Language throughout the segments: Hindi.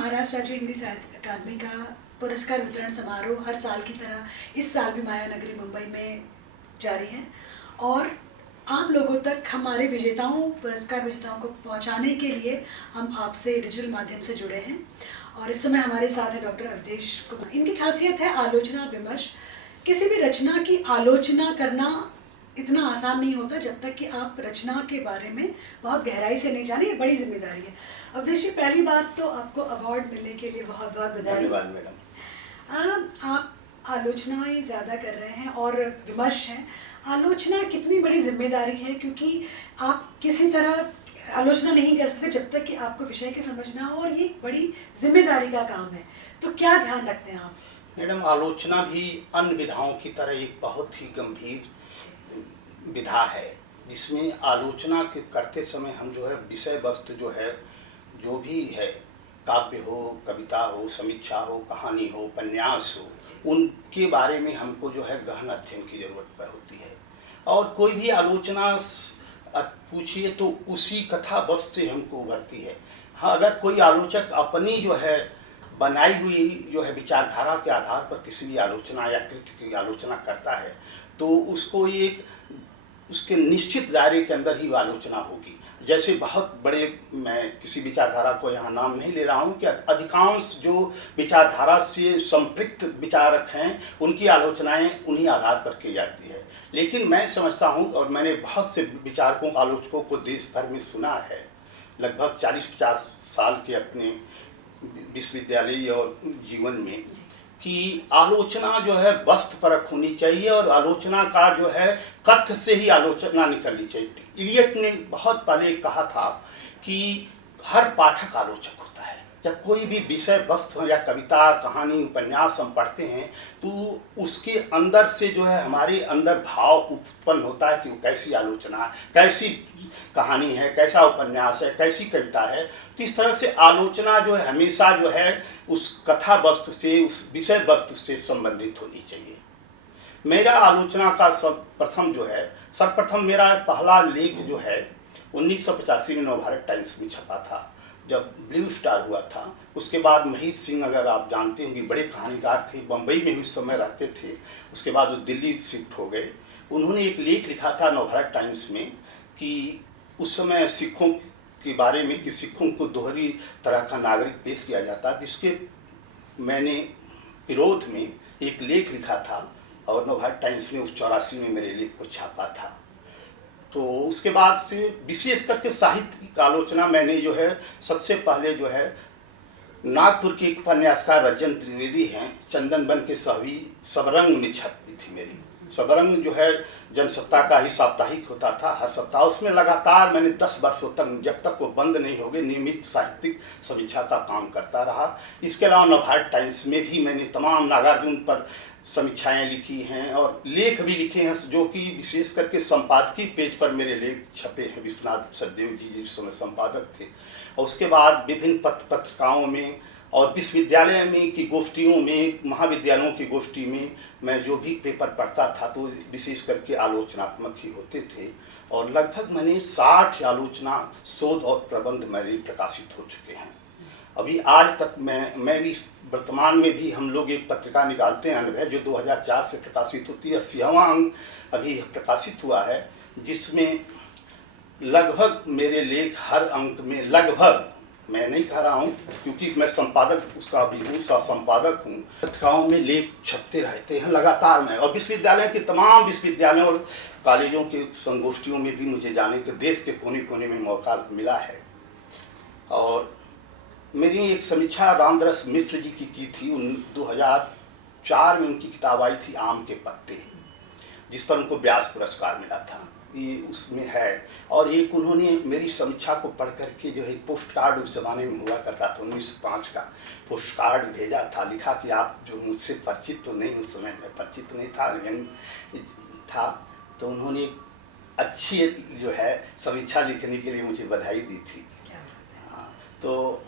महाराष्ट्र राज्य हिंदी साहित्य अकादमी का पुरस्कार वितरण समारोह हर साल की तरह इस साल भी मायानगरी मुंबई में जारी है और आप लोगों तक हमारे विजेताओं पुरस्कार विजेताओं को पहुंचाने के लिए हम आपसे डिजिटल माध्यम से जुड़े हैं। और इस समय हमारे साथ है डॉक्टर अवधेश कुमार। इनकी खासियत है आलोचना विमर्श। किसी भी रचना की आलोचना करना इतना आसान नहीं होता जब तक कि आप रचना के बारे में बहुत गहराई से नहीं जाने। ये बड़ी जिम्मेदारी है। अवधेश जी, पहली बात तो आपको अवार्ड मिलने के लिए बहुत बहुत बधाई। धन्यवाद मैडम। आप आलोचनाएं ज़्यादा कर रहे हैं और विमर्श हैं। आलोचना कितनी बड़ी जिम्मेदारी है, क्योंकि आप किसी तरह आलोचना नहीं कर सकते जब तक कि आपको विषय की समझ ना हो, और ये बड़ी जिम्मेदारी का काम है। तो क्या ध्यान रखते हैं आप? मैडम, आलोचना भी अन्य विधाओं की तरह एक बहुत ही गंभीर विधा है, जिसमें आलोचना के करते समय हम जो है विषय वस्तु जो है, जो भी है, काव्य हो, कविता हो, समीक्षा हो, कहानी हो, उपन्यास हो, उनके बारे में हमको जो है गहन अध्ययन की जरूरत होती है। और कोई भी आलोचना पूछिए तो उसी कथा वस्तु से हमको उभरती है। हाँ, अगर कोई आलोचक अपनी जो है बनाई हुई जो है विचारधारा के आधार पर किसी भी आलोचना या कृति की आलोचना करता है, तो उसको एक उसके निश्चित दायरे के अंदर ही आलोचना होगी। जैसे बहुत बड़े, मैं किसी विचारधारा को यहाँ नाम नहीं ले रहा हूँ, कि अधिकांश जो विचारधारा से संपृक्त विचारक हैं उनकी आलोचनाएं उन्हीं आधार पर की जाती है। लेकिन मैं समझता हूँ, और मैंने बहुत से विचारकों आलोचकों को देश भर में सुना है, लगभग 40-50 साल के अपने विश्वविद्यालय और जीवन में, कि आलोचना जो है वस्तुपरक होनी चाहिए और आलोचना का जो है कथ्य से ही आलोचना निकलनी चाहिए। इलियट ने बहुत पहले कहा था कि हर पाठक आलोचक होता है। जब कोई भी विषय वस्तु या कविता, कहानी, उपन्यास हम पढ़ते हैं तो उसके अंदर से जो है हमारे अंदर भाव उत्पन्न होता है कि वो कैसी आलोचना है, कैसी कहानी है, कैसा उपन्यास है, कैसी कविता है। तो इस तरह से आलोचना जो है हमेशा जो है उस कथा वस्तु से, उस विषय वस्तु से संबंधित होनी चाहिए। मेरा आलोचना का सर्वप्रथम मेरा पहला लेख जो है 1985 में नवभारत टाइम्स में छपा था, जब ब्लू स्टार हुआ था। उसके बाद महीप सिंह, अगर आप जानते होंगे, बड़े कहानीकार थे, बम्बई में उस समय रहते थे। उसके बाद वो दिल्ली शिफ्ट हो गए। उन्होंने एक लेख लिखा था नवभारत टाइम्स में कि उस समय सिखों के बारे में, कि सिखों को दोहरी तरह का नागरिक पेश किया जाता, जिसके मैंने विरोध में एक लेख लिखा था और नवभारत टाइम्स ने उस 84 में मेरे लेख को छापा था। तो उसके बाद से विशेष करके साहित्य की आलोचना मैंने जो है सबसे पहले जो है नागपुर के एक उपन्यासकार रंजन त्रिवेदी हैं, चंदन वन के सहवी सबरंग में छपी थी मेरी। सबरंग जो है जनसत्ता का ही साप्ताहिक होता था हर सप्ताह। उसमें लगातार मैंने 10 वर्षों तक, जब तक वो बंद नहीं हो गए, नियमित साहित्यिक समीक्षा का काम करता रहा। इसके अलावा नवभारत टाइम्स में भी मैंने तमाम नागार्जुन पर समीक्षाएं लिखी हैं और लेख भी लिखे हैं, जो कि विशेष करके संपादकीय पेज पर मेरे लेख छपे हैं। विश्वनाथ सचदेव जी जिस समय संपादक थे। और उसके बाद विभिन्न पत्रिकाओं में और विश्वविद्यालय में की गोष्ठियों में, महाविद्यालयों की गोष्ठी में मैं जो भी पेपर पढ़ता था तो विशेष करके आलोचनात्मक ही होते थे। और लगभग मैंने 60 आलोचना, शोध और प्रबंध मेरे प्रकाशित हो चुके हैं। अभी आज तक मैं भी वर्तमान में भी हम लोग एक पत्रिका निकालते हैं अनुभव, जो 2004 से प्रकाशित होती है। 80वां अंक अभी प्रकाशित हुआ है, जिसमें लगभग मेरे लेख हर अंक में, लगभग, मैं नहीं कह रहा हूँ क्योंकि मैं संपादक उसका भी हूँ, सह संपादक हूँ, पत्रिकाओं में लेख छपते रहते हैं लगातार में। और विश्वविद्यालय के तमाम विश्वविद्यालयों और कॉलेजों के संगोष्ठियों में भी मुझे जाने के देश के कोने कोने में मौका मिला है। और मेरी एक समीक्षा रामदरस मिश्र जी की थी। 2004 में उनकी किताब आई थी आम के पत्ते, जिस पर उनको व्यास पुरस्कार मिला था, ये उसमें है। और एक उन्होंने मेरी समीक्षा को पढ़ करके जो है पोस्ट कार्ड, उस जमाने में हुआ करता था 1905 का, पोस्ट कार्ड भेजा था। लिखा कि आप जो मुझसे परिचित तो नहीं, उस समय मैं परिचित नहीं था, लेकिन था, तो उन्होंने अच्छी जो है समीक्षा लिखने के लिए मुझे बधाई दी थी। तो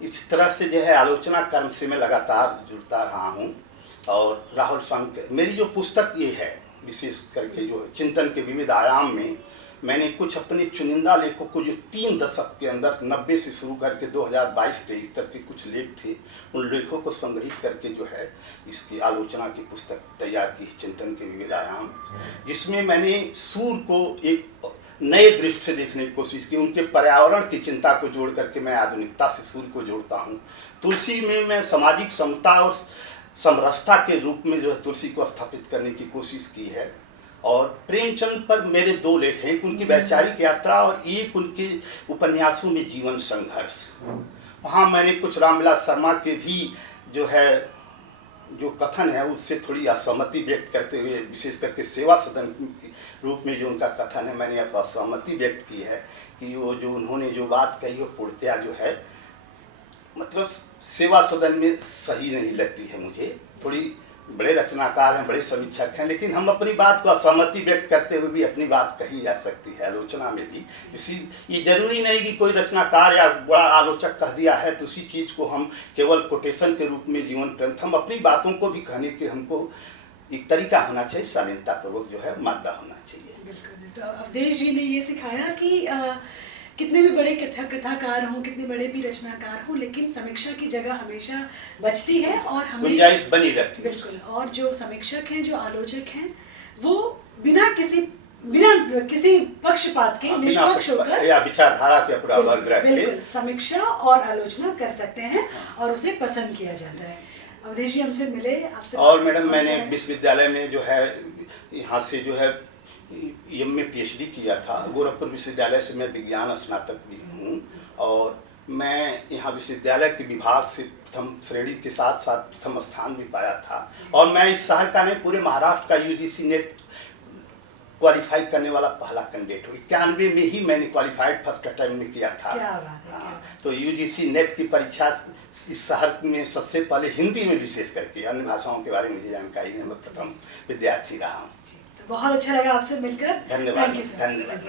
इस तरह से जो है आलोचना कर्म से मैं लगातार जुड़ता रहा हूँ। और राहुल संक, मेरी जो पुस्तक ये है, विशेष करके जो चिंतन के विविध आयाम में मैंने कुछ अपने चुनिंदा लेखों को जो 3 दशक के अंदर 90 से शुरू करके 2022-23 तक के कुछ लेख थे, उन लेखों को संग्रहित करके जो है इसकी आलोचना की पुस्तक तैयार की, चिंतन के विविध आयाम, जिसमें मैंने सूर को एक नए दृष्टि से देखने की कोशिश की। उनके पर्यावरण की चिंता को जोड़ करके मैं आधुनिकता से सूर्य को जोड़ता हूँ। तुलसी में मैं सामाजिक समता और समरसता के रूप में जो है तुलसी को स्थापित करने की कोशिश की है। और प्रेमचंद पर मेरे 2 लेख हैं, एक उनकी वैचारिक यात्रा और एक उनके उपन्यासों में जीवन संघर्ष। वहाँ मैंने कुछ रामविलास शर्मा के भी जो है जो कथन है उससे थोड़ी असहमति व्यक्त करते हुए, विशेष करके सेवा सदन के रूप में जो उनका कथन है, मैंने असहमति व्यक्त की है कि वो जो उन्होंने जो बात कही वो पूर्णतया जो है मतलब सेवा सदन में सही नहीं लगती है मुझे। थोड़ी बड़े रचनाकार हैं, बड़े समीक्षक हैं, लेकिन हम अपनी बात को असहमति व्यक्त करते हुए भी अपनी बात कही जा सकती है आलोचना में भी। इसी ये जरूरी नहीं कि कोई रचनाकार या बड़ा आलोचक कह दिया है तो उसी चीज़ को हम केवल कोटेशन के रूप में जीवन पर्यंत, हम अपनी बातों को भी कहने के हमको एक तरीका होना चाहिए, शालीनतापूर्वक जो है मादा होना चाहिए। बिल्कुल। तो अवधेश जी ने ये सिखाया कि कितने भी बड़े कथाकार हों, कितने बड़े भी रचनाकार हों, लेकिन समीक्षा की जगह हमेशा बचती है और हमें गुंजाइश बनी रहती है। बिल्कुल। और जो समीक्षक हैं, जो आलोचक हैं, वो बिना किसी पक्षपात के निष्पक्ष होकर या विचारधारा के पूर्वाग्रह के बिल्कुल समीक्षा और आलोचना कर सकते हैं और उसे पसंद किया जाता है। अवधेश जी हमसे मिले, आपसे और मैडम मैंने विश्वविद्यालय में जो है यहाँ से जो है एम में PhD किया था। गोरखपुर विश्वविद्यालय से मैं विज्ञान स्नातक भी हूँ और मैं यहाँ विश्वविद्यालय के विभाग से प्रथम श्रेणी के साथ साथ प्रथम स्थान भी पाया था। और मैं इस शहर का नहीं, पूरे महाराष्ट्र का UGC नेट क्वालिफाई करने वाला पहला कैंडिडेट हूँ। 91 में ही मैंने क्वालिफाइड फर्स्ट अटेम्प्ट में किया था। क्या बात है, क्या तो UGC नेट की परीक्षा इस शहर में सबसे पहले हिंदी में, विशेष करके अन्य भाषाओं के बारे में मुझे जानकारी है, मैं प्रथम विद्यार्थी रहा हूँ। बहुत अच्छा लगा आपसे मिलकर। धन्यवाद। धन्यवाद।